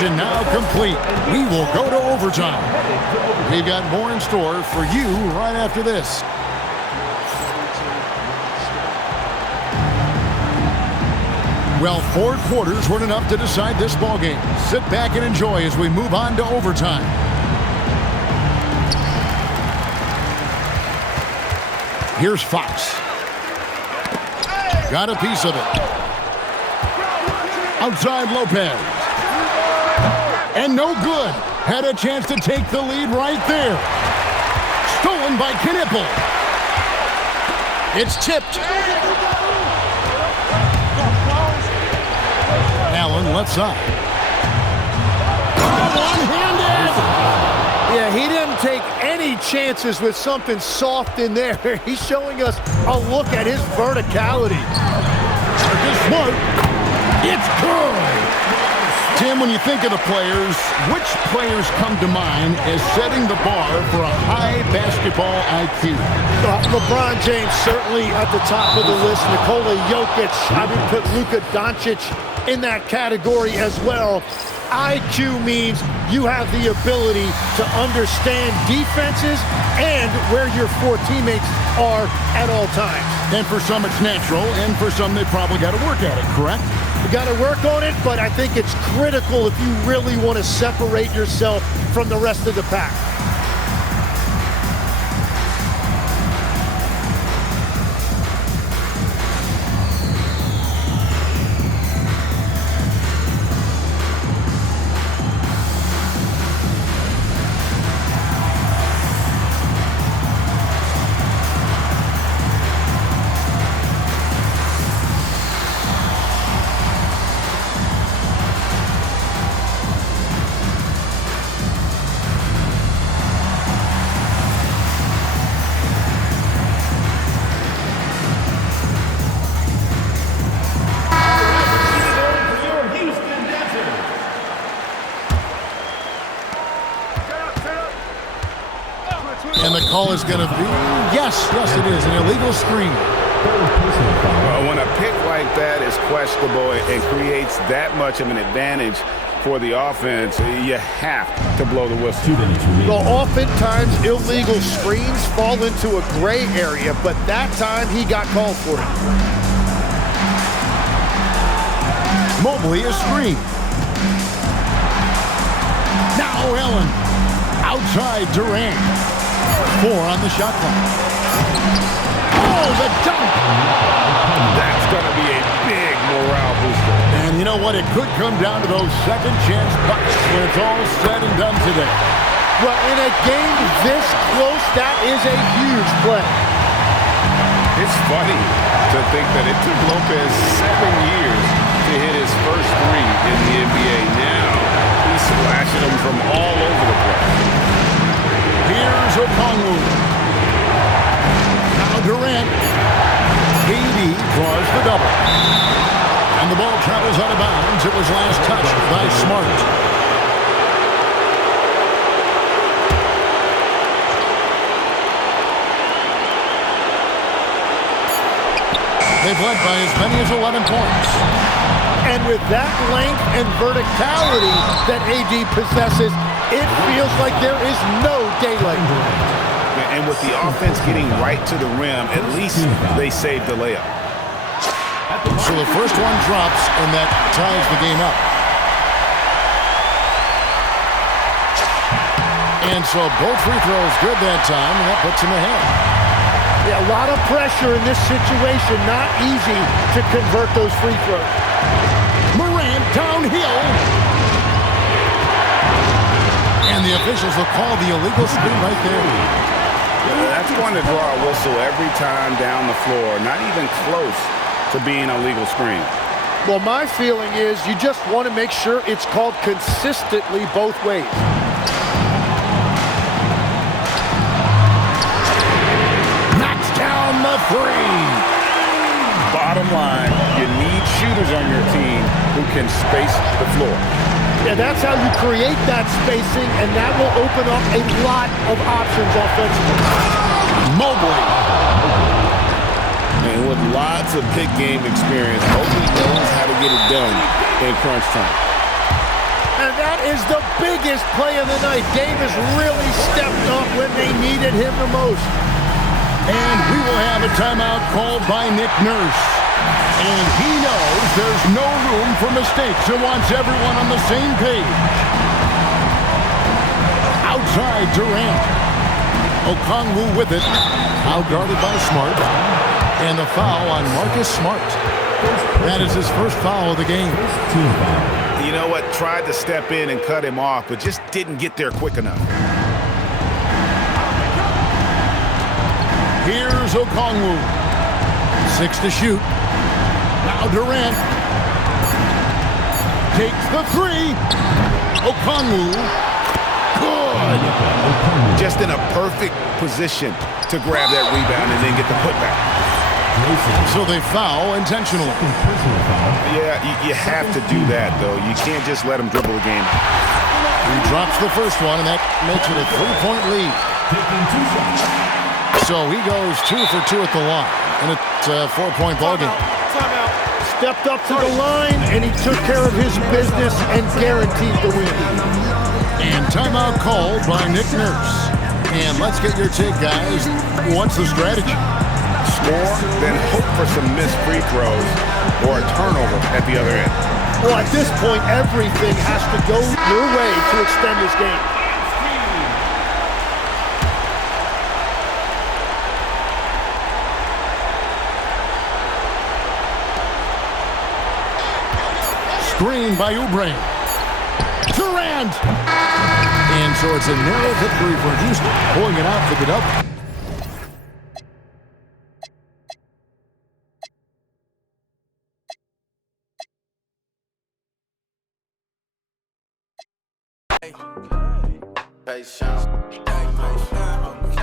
Possession now complete. We will go to overtime. We've got more in store for you right after this. Well, 4 quarters weren't enough to decide this ballgame. Sit back and enjoy as we move on to overtime. Here's Fox. Got a piece of it. Outside Lopez. And no good. Had a chance to take the lead right there. Stolen by Knipple. It's tipped. Allen left side. One-handed. Yeah, he didn't take any chances with something soft in there. He's showing us a look at his verticality. Smart. It's good. Tim, when you think of the players, which players come to mind as setting the bar for a high basketball IQ? LeBron James certainly at the top of the list. Nikola Jokic. I would put Luka Doncic in that category as well. IQ means you have the ability to understand defenses and where your 4 teammates are at all times. And for some it's natural, and for some they probably got to work at it, correct? You got to work on it, but I think it's critical if you really want to separate yourself from the rest of the pack. And the call is going to be, yes, it is, an illegal screen. Well, when a pick like that is questionable and creates that much of an advantage for the offense, you have to blow the whistle. Well, oftentimes illegal screens fall into a gray area, but that time he got called for it. Mobley is screen. Now Allen. Outside Durant. 4 on the shot clock. Oh, the dunk! That's going to be a big morale booster. And you know what? It could come down to those second chance buckets when it's all said and done today. Well, in a game this close, that is a huge play. It's funny to think that it took Lopez 7 years to hit his first 3 in the NBA. Now he's splashing them from all over the place. Here's Okongwu. Now Durant. KD draws the double. And the ball travels out of bounds. It was last touched by Smart. They've led by as many as 11 points. And with that length and verticality that AD possesses, it feels like there is no daylight. And with the offense getting right to the rim, at least they saved the layup. So the first one drops, and that ties the game up. And so both free throws good that time, and that puts him ahead. Yeah, a lot of pressure in this situation. Not easy to convert those free throws. Morant downhill. And the officials will call the illegal screen right there. That's going to draw a whistle every time down the floor. Not even close to being a legal screen. Well, my feeling is you just want to make sure it's called consistently both ways. Knocks down the 3. Bottom line, you need shooters on your team who can space the floor. Yeah, that's how you create that spacing, and that will open up a lot of options offensively. Mobley. And with lots of pick game experience, Mobley knows how to get it done in crunch time. And that is the biggest play of the night. Davis really stepped up when they needed him the most. And we will have a timeout called by Nick Nurse. And he knows there's no room for mistakes and wants everyone on the same page. Outside Durant. Okongwu with it. Out guarded by Smart. And the foul on Marcus Smart. That is his first foul of the game. You know what? Tried to step in and cut him off, but just didn't get there quick enough. Here's Okongwu. 6 to shoot. Now Durant. Takes the 3. Okongwu. Good. Just in a perfect position to grab that rebound and then get the putback. So they foul intentionally. Yeah, you have to do that, though. You can't just let him dribble the game. He drops the first one, and that makes it a 3-point lead. So he goes 2 for 2 at the line, and it's a 4-point ballgame. Stepped up to the line, and he took care of his business and guaranteed the win. And timeout called by Nick Nurse. And let's get your take, guys. What's the strategy? Score, then hope for some missed free throws or a turnover at the other end. Well, at this point, everything has to go your way to extend this game. Screen by Oubre. Durant! And so it's a narrow victory for Houston, pulling it out for the double. Hey, Sean.